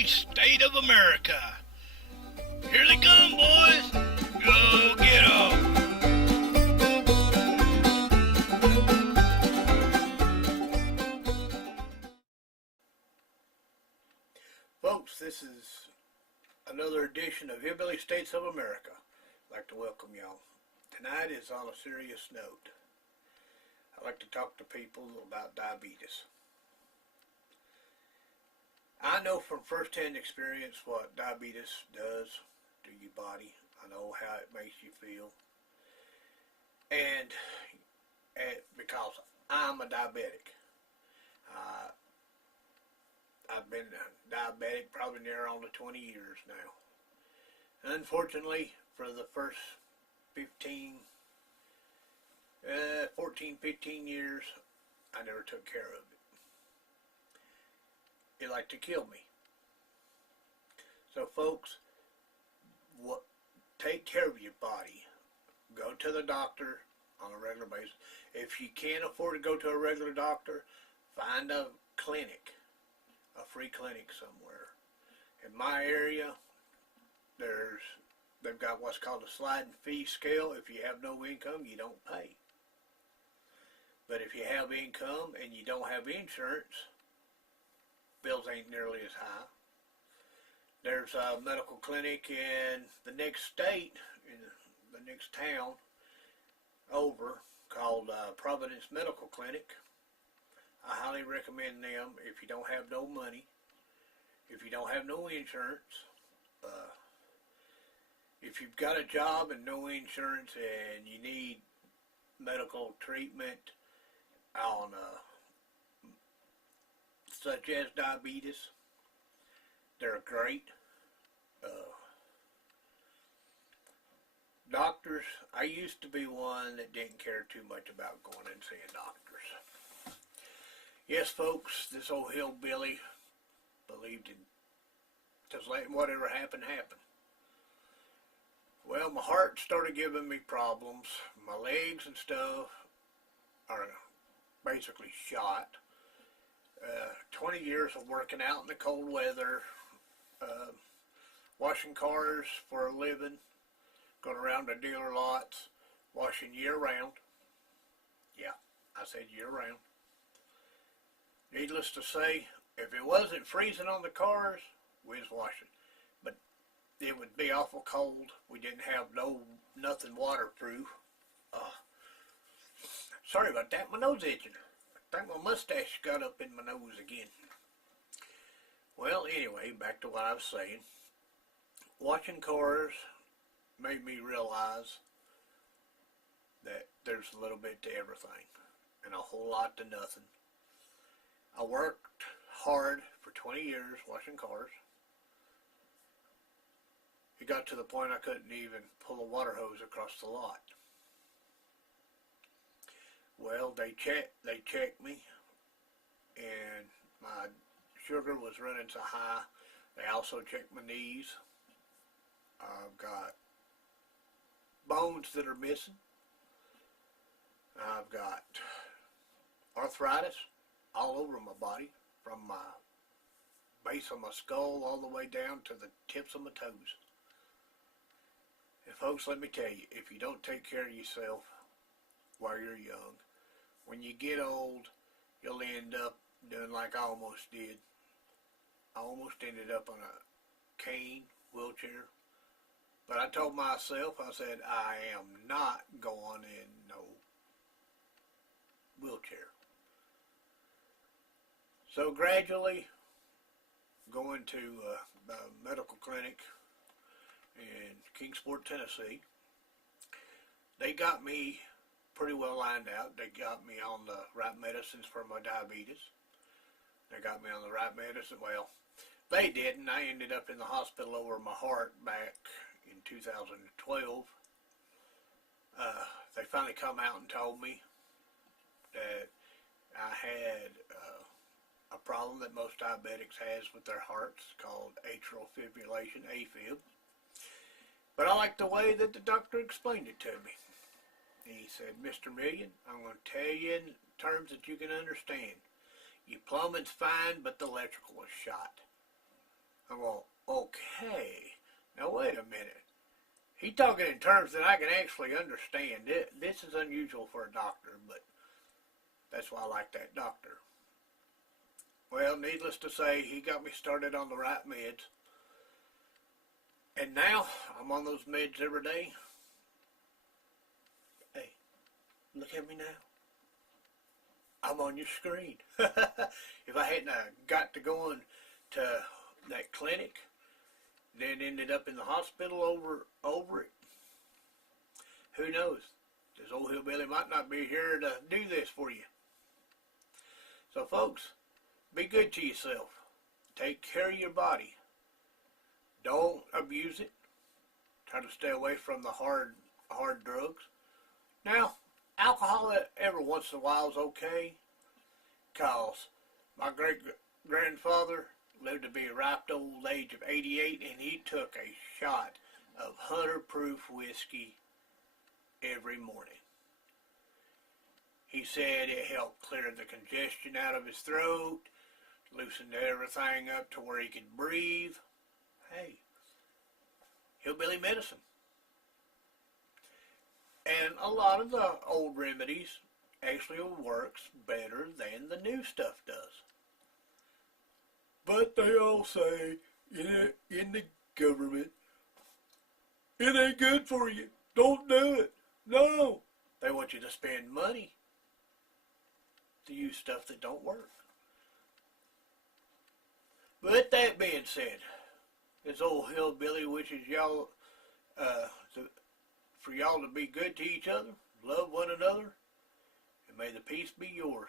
Hillbilly state of America. Here they come, boys. Go get 'em. Folks, this is another edition of Hillbilly States of America. I'd like to welcome y'all. Tonight is on a serious note. I like to talk to people about diabetes. I know from first-hand experience what diabetes does to your body. I know how it makes you feel. And because I'm a diabetic. I've been diabetic probably near on to 20 years now. Unfortunately, for the first 14, 15 years, I never took care of it. It liked to kill me. So folks, take care of your body. Go to the doctor on a regular basis. If you can't afford to go to a regular doctor, find a clinic, a free clinic somewhere. In my area, they've got what's called a sliding fee scale. If you have no income, you don't pay. But if you have income and you don't have insurance, bills ain't nearly as high. There's a medical clinic in the next state, in the next town over, called Providence Medical Clinic. I highly recommend them if you don't have no money, if you don't have no insurance. If you've got a job and no insurance and you need medical treatment on such as diabetes, they're great. Doctors, I used to be one that didn't care too much about going and seeing doctors. Yes, folks, this old hillbilly believed in just letting whatever happened happen. Well, my heart started giving me problems. My legs and stuff are basically shot. 20 years of working out in the cold weather, washing cars for a living, going around the dealer lots, washing year-round. Yeah, I said year-round. Needless to say, if it wasn't freezing on the cars, we was washing. But it would be awful cold. We didn't have nothing waterproof. Sorry about that, my nose itching. I think my mustache got up in my nose again. Well, anyway, back to what I was saying. Watching cars made me realize that there's a little bit to everything and a whole lot to nothing. I worked hard for 20 years washing cars. It got to the point I couldn't even pull a water hose across the lot. Well, they checked me, and my sugar was running so high. They also checked my knees. I've got bones that are missing. I've got arthritis all over my body, from my base of my skull all the way down to the tips of my toes. And folks, let me tell you, if you don't take care of yourself while you're young, when you get old, you'll end up doing like I almost did. I almost ended up on a cane, wheelchair. But I told myself, I said, I am not going in no wheelchair. So gradually, going to the medical clinic in Kingsport, Tennessee, they got me pretty well lined out. They got me on the right medicines for my diabetes. They got me on the right medicine. Well, they didn't. I ended up in the hospital over my heart back in 2012. They finally come out and told me that I had a problem that most diabetics has with their hearts called atrial fibrillation, AFib. But I like the way that the doctor explained it to me. He said, Mr. Million, I'm going to tell you in terms that you can understand. Your plumbing's fine, but the electrical is shot. I'm going, okay, now wait a minute. He's talking in terms that I can actually understand. This is unusual for a doctor, but that's why I like that doctor. Well, needless to say, he got me started on the right meds. And now, I'm on those meds every day. Hey, look at me now. I'm on your screen. If I hadn't got to going to that clinic, then ended up in the hospital over it, who knows? This old hillbilly might not be here to do this for you. So folks, be good to yourself. Take care of your body. Don't abuse it. Try to stay away from the hard drugs. Now, alcohol every once in a while is okay, cause my great-grandfather lived to be a ripe old age of 88, and he took a shot of 100 proof whiskey every morning. He said it helped clear the congestion out of his throat, loosened everything up to where he could breathe. Hey, hillbilly medicine. And a lot of the old remedies actually works better than the new stuff does. But they all say in the government, it ain't good for you. Don't do it. No. They want you to spend money to use stuff that don't work. But that being said, this old hillbilly wishes y'all for y'all to be good to each other, love one another, and may the peace be yours.